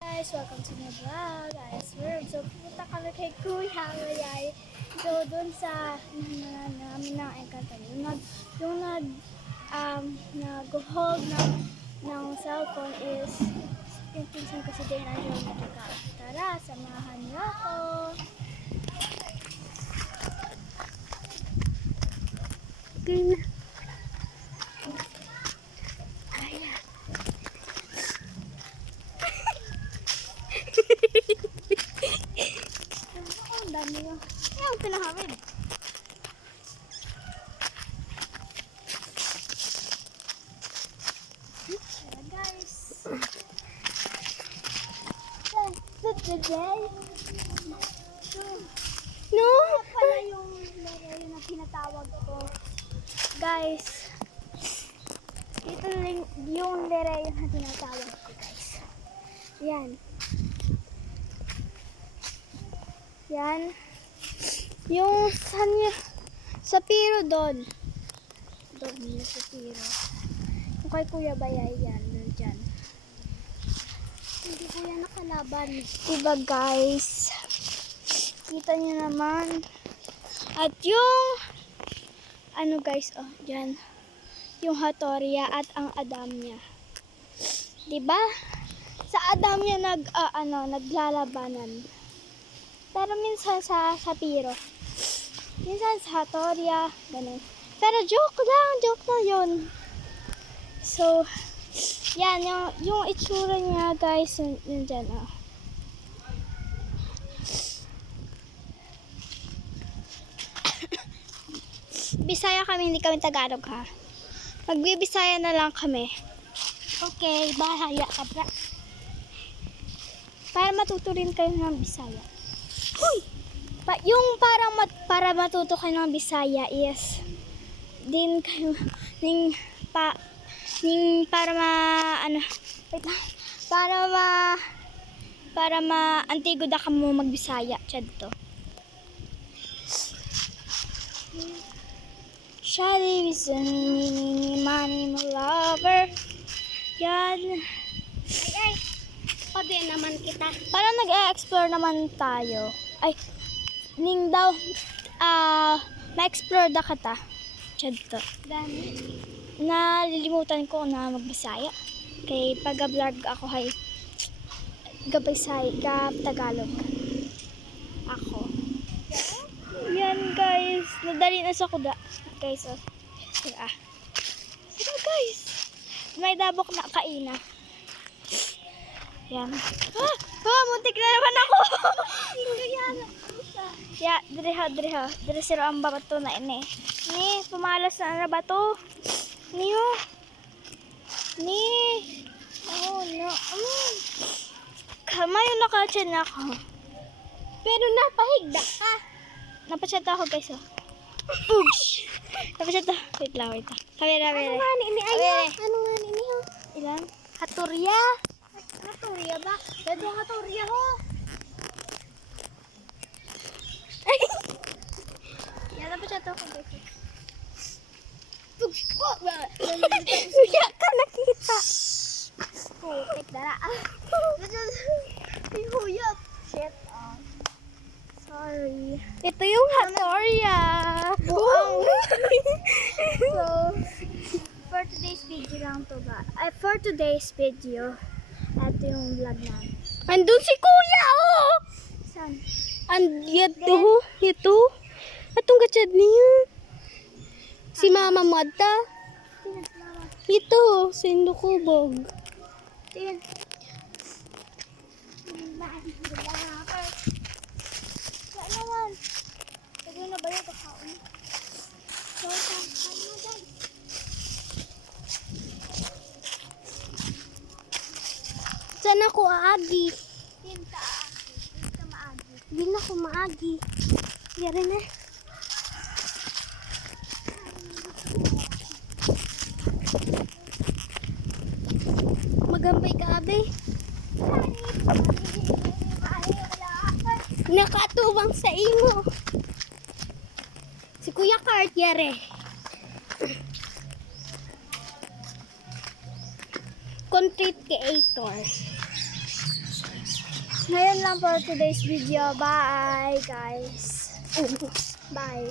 Guys, welcome to my vlog, Alice World. So, pupunta kami kay Kuya Mayay. So, dun sa namin ng Encanto, nag-hold ng cellphone is yung pinsan ko si Dana Joy Matika. Tara, samahan niyo ako. Okay na. Ang dami nyo. Ayaw, pinahawid. Ayan, guys. Today, No! pala yung laro na tinatawag ko. Guys, ito yung laro na tinatawag ko, guys. Yan. Yan. Yung sa Piro doon. Doon yung sa Piro. Yung kay Kuya Bayay yan. Nandyan. Hindi ko yan nakalaban. Diba, guys? Kita niyo naman. At yung ano, guys, oh, dyan. Yung Hatoria at ang Adamya. Diba? Sa Adamya naglalabanan. Pero minsan sa Piro. Minsan sa Hatoria, ganun. Pero joke lang yun. So, yan, yung itsura niya, guys, yun dyan, oh. Bisaya kami, hindi kami Tagalog, ha. Magbibisaya na lang kami. Okay, bahaya ka, bra. Para matuto rin kayo ng Bisaya. Huy! Yung para matuto kayo ng Bisaya is din kayo para antigoda ka mo magbisaya chad to. Shawty reason money my lover. Yan. Ay, pabi naman kita. Parang nag-explore naman tayo. Ay, ning daw, ma-explore da kata. Chad to. Dami. Nalilimutan ko na magbisaya. Kay pag-vlog ako ay Tagalog. Ako. Yan, guys. Nadali na sa kuda. Guys, oh. Sige, Sige, guys. May dabok na kaina. Yan. Muntik na naman ako. Ya, dire siro ang bato na ini. Ni, pumalas na bato. Niyo. Ni. Oh, no. Kamayo nakachan ako. Pero napahigda ka. Napachat ako, guys, oh. Oops. Napachat ako. Wait lang. Kamera. Ano nga ni ini ayo? Ano nga ni ini ho? Ilan? Hatoria. Hatoria ba? Dado hatoria ho. Yan, napachat ako, guys. Suya ka nakita. Putik dara. Huyot. Shit. Sorry. Ito yung hatoria. Buang. So, for today's video lang to ba? For today's video, ito yung vlog namin. Andun si kuya oh. Saan? Ito. Atong gachad niya. Si mama mo adta. Tingnan, mama. Ito, sa Indukubog. Tingnan. Saan naman? Pwede na ba yung kakaon? So, saan mo dyan? Saan ako aagi? Tingnan ka aagi. Tingnan ka maagi. Hindi na ako maagi. Yari na. Magambay ka, abe. Nakatubang sa imo. Si Kuya Kart, yare. Content creator. Ngayon lang for today's video. Bye, guys. Bye.